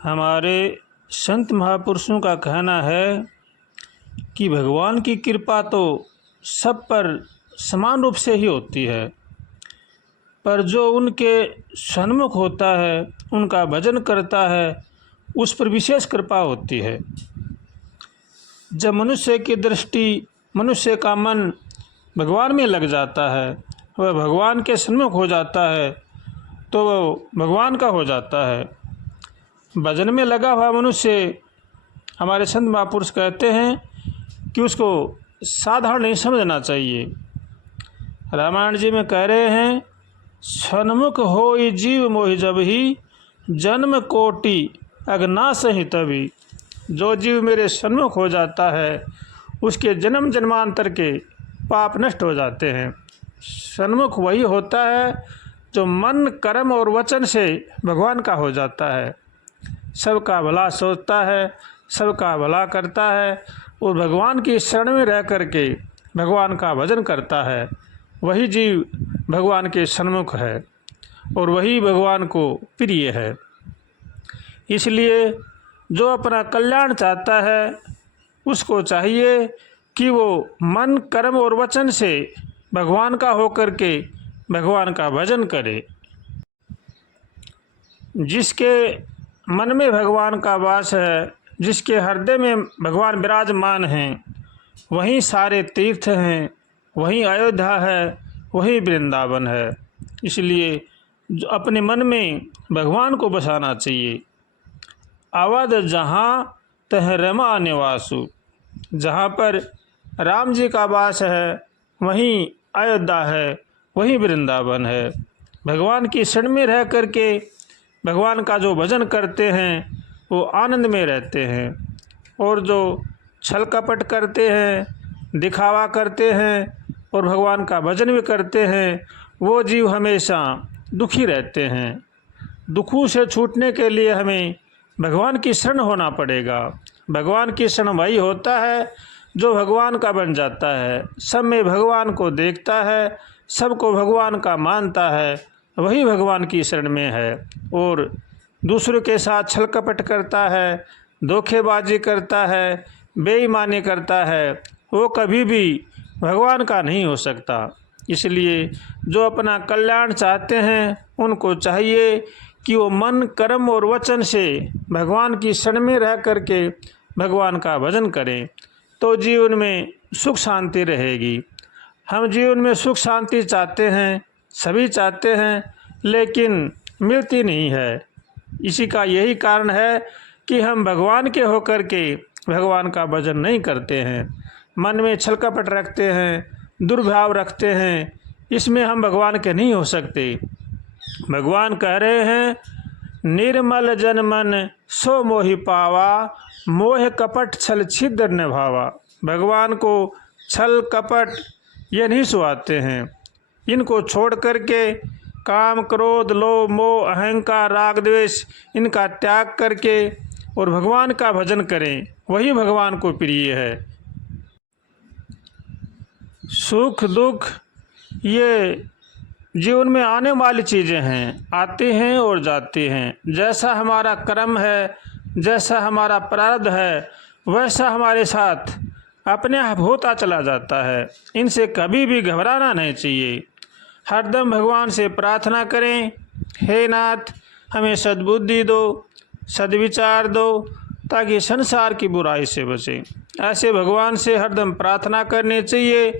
हमारे संत महापुरुषों का कहना है कि भगवान की कृपा तो सब पर समान रूप से ही होती है, पर जो उनके सन्मुख होता है, उनका भजन करता है, उस पर विशेष कृपा होती है। जब मनुष्य की दृष्टि, मनुष्य का मन भगवान में लग जाता है, वह भगवान के सन्मुख हो जाता है, तो वह भगवान का हो जाता है। भजन में लगा हुआ मनुष्य, हमारे संत महापुरुष कहते हैं कि उसको साधारण नहीं समझना चाहिए। रामायण जी में कह रहे हैं, सन्मुख होई जीव मोहि जब ही, जन्म कोटि अगनाश ही तभी। जो जीव मेरे सन्मुख हो जाता है, उसके जन्म जन्मांतर के पाप नष्ट हो जाते हैं। सन्मुख वही होता है जो मन, कर्म और वचन से भगवान का हो जाता है, सबका भला सोचता है, सबका भला करता है और भगवान की शरण में रह करके भगवान का भजन करता है। वही जीव भगवान के सन्मुख है और वही भगवान को प्रिय है। इसलिए जो अपना कल्याण चाहता है, उसको चाहिए कि वो मन, कर्म और वचन से भगवान का होकर के भगवान का भजन करे। जिसके मन में भगवान का वास है, जिसके हृदय में भगवान विराजमान हैं, वहीं सारे तीर्थ हैं, वहीं अयोध्या है, वहीं वृंदावन है। इसलिए जो अपने मन में भगवान को बसाना चाहिए। अवध जहाँ तह रमा निवासु, जहाँ पर राम जी का वास है, वहीं अयोध्या है, वहीं वृंदावन है। भगवान की शरण में रह करके भगवान का जो भजन करते हैं, वो आनंद में रहते हैं। और जो छल कपट करते हैं, दिखावा करते हैं और भगवान का भजन भी करते हैं, वो जीव हमेशा दुखी रहते हैं। दुखों से छूटने के लिए हमें भगवान की शरण होना पड़ेगा। भगवान की शरण वही होता है जो भगवान का बन जाता है, सब में भगवान को देखता है, सबको भगवान का मानता है, वही भगवान की शरण में है। और दूसरों के साथ छल कपट करता है, धोखेबाजी करता है, बेईमानी करता है, वो कभी भी भगवान का नहीं हो सकता। इसलिए जो अपना कल्याण चाहते हैं, उनको चाहिए कि वो मन, कर्म और वचन से भगवान की शरण में रह करके भगवान का भजन करें, तो जीवन में सुख शांति रहेगी। हम जीवन में सुख शांति चाहते हैं, सभी चाहते हैं, लेकिन मिलती नहीं है। इसी का यही कारण है कि हम भगवान के होकर के भगवान का भजन नहीं करते हैं। मन में छल कपट रखते हैं, दुर्भाव रखते हैं, इसमें हम भगवान के नहीं हो सकते। भगवान कह रहे हैं, निर्मल जन मन सो मोहि पावा, मोह कपट छल छिद्र निभावा। भगवान को छल कपट ये नहीं सुहाते हैं। इनको छोड़ करके काम, क्रोध, लोभ, मोह, अहंकार, राग, द्वेष, इनका त्याग करके और भगवान का भजन करें, वही भगवान को प्रिय है। सुख दुख ये जीवन में आने वाली चीज़ें हैं, आती हैं और जाती हैं। जैसा हमारा कर्म है, जैसा हमारा प्रारब्ध है, वैसा हमारे साथ अपने आप होता चला जाता है। इनसे कभी भी घबराना नहीं चाहिए। हरदम भगवान से प्रार्थना करें, हे नाथ हमें सद्बुद्धि दो, सद्विचार दो, ताकि संसार की बुराई से बचें। ऐसे भगवान से हरदम प्रार्थना करनी चाहिए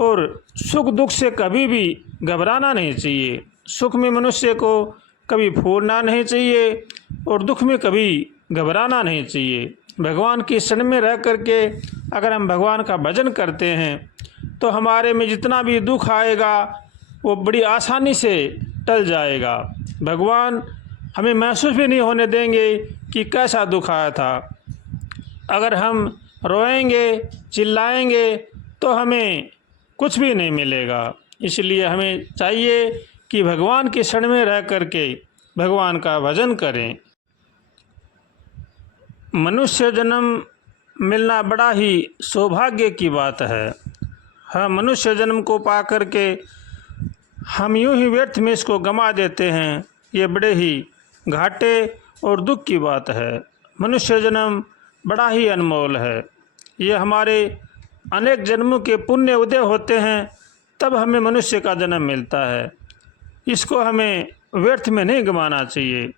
और सुख दुख से कभी भी घबराना नहीं चाहिए। सुख में मनुष्य को कभी फूलना नहीं चाहिए और दुख में कभी घबराना नहीं चाहिए। भगवान की शरण में रह करके अगर हम भगवान का भजन करते हैं, तो हमारे में जितना भी दुख आएगा वो बड़ी आसानी से टल जाएगा। भगवान हमें महसूस भी नहीं होने देंगे कि कैसा दुख आया था। अगर हम रोएंगे, चिल्लाएंगे, तो हमें कुछ भी नहीं मिलेगा। इसलिए हमें चाहिए कि भगवान की शरण में रह करके भगवान का भजन करें। मनुष्य जन्म मिलना बड़ा ही सौभाग्य की बात है। हम मनुष्य जन्म को पा करके हम यूं ही व्यर्थ में इसको गंवा देते हैं। ये बड़े ही घाटे और दुख की बात है। मनुष्य जन्म बड़ा ही अनमोल है। ये हमारे अनेक जन्मों के पुण्य उदय होते हैं, तब हमें मनुष्य का जन्म मिलता है। इसको हमें व्यर्थ में नहीं गंवाना चाहिए।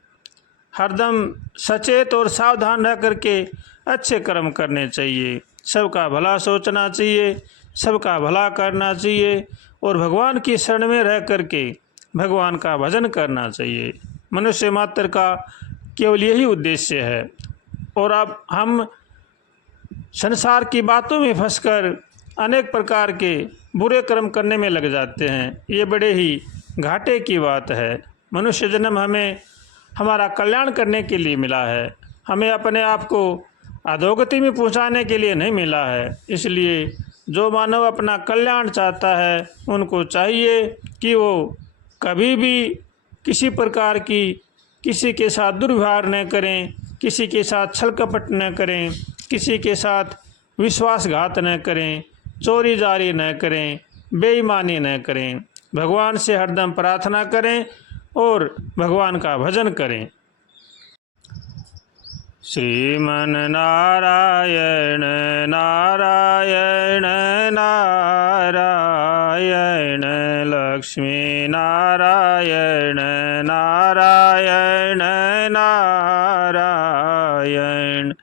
हरदम सचेत और सावधान रह करके अच्छे कर्म करने चाहिए। सबका भला सोचना चाहिए, सबका भला करना चाहिए और भगवान की शरण में रह करके भगवान का भजन करना चाहिए। मनुष्य मात्र का केवल यही उद्देश्य है। और अब हम संसार की बातों में फंसकर अनेक प्रकार के बुरे कर्म करने में लग जाते हैं। ये बड़े ही घाटे की बात है। मनुष्य जन्म हमें हमारा कल्याण करने के लिए मिला है, हमें अपने आप को अधोगति में पहुंचाने के लिए नहीं मिला है। इसलिए जो मानव अपना कल्याण चाहता है, उनको चाहिए कि वो कभी भी किसी प्रकार की किसी के साथ दुर्व्यवहार न करें, किसी के साथ छल कपट न करें, किसी के साथ विश्वासघात न करें, चोरी जारी न करें, बेईमानी न करें। भगवान से हरदम प्रार्थना करें और भगवान का भजन करें। श्रीमन नारायण नारायण नारायण, लक्ष्मी नारायण नारायण नारायण,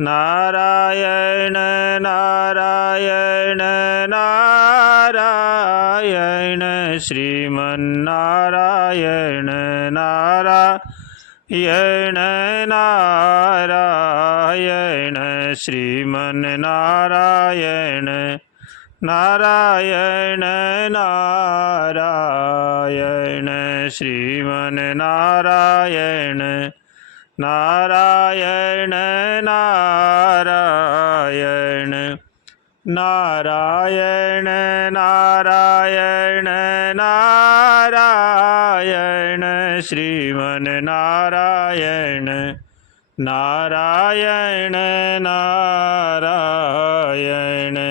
नारायण नारायण नारायण, श्रीमन नारायण नारायण नारायण, श्रीमन नारायण नारायण नारायण, श्रीमन नारायण नारायण नारायण, नारायण नारायण नारायण, श्रीमन नारायण नारायण नारायण।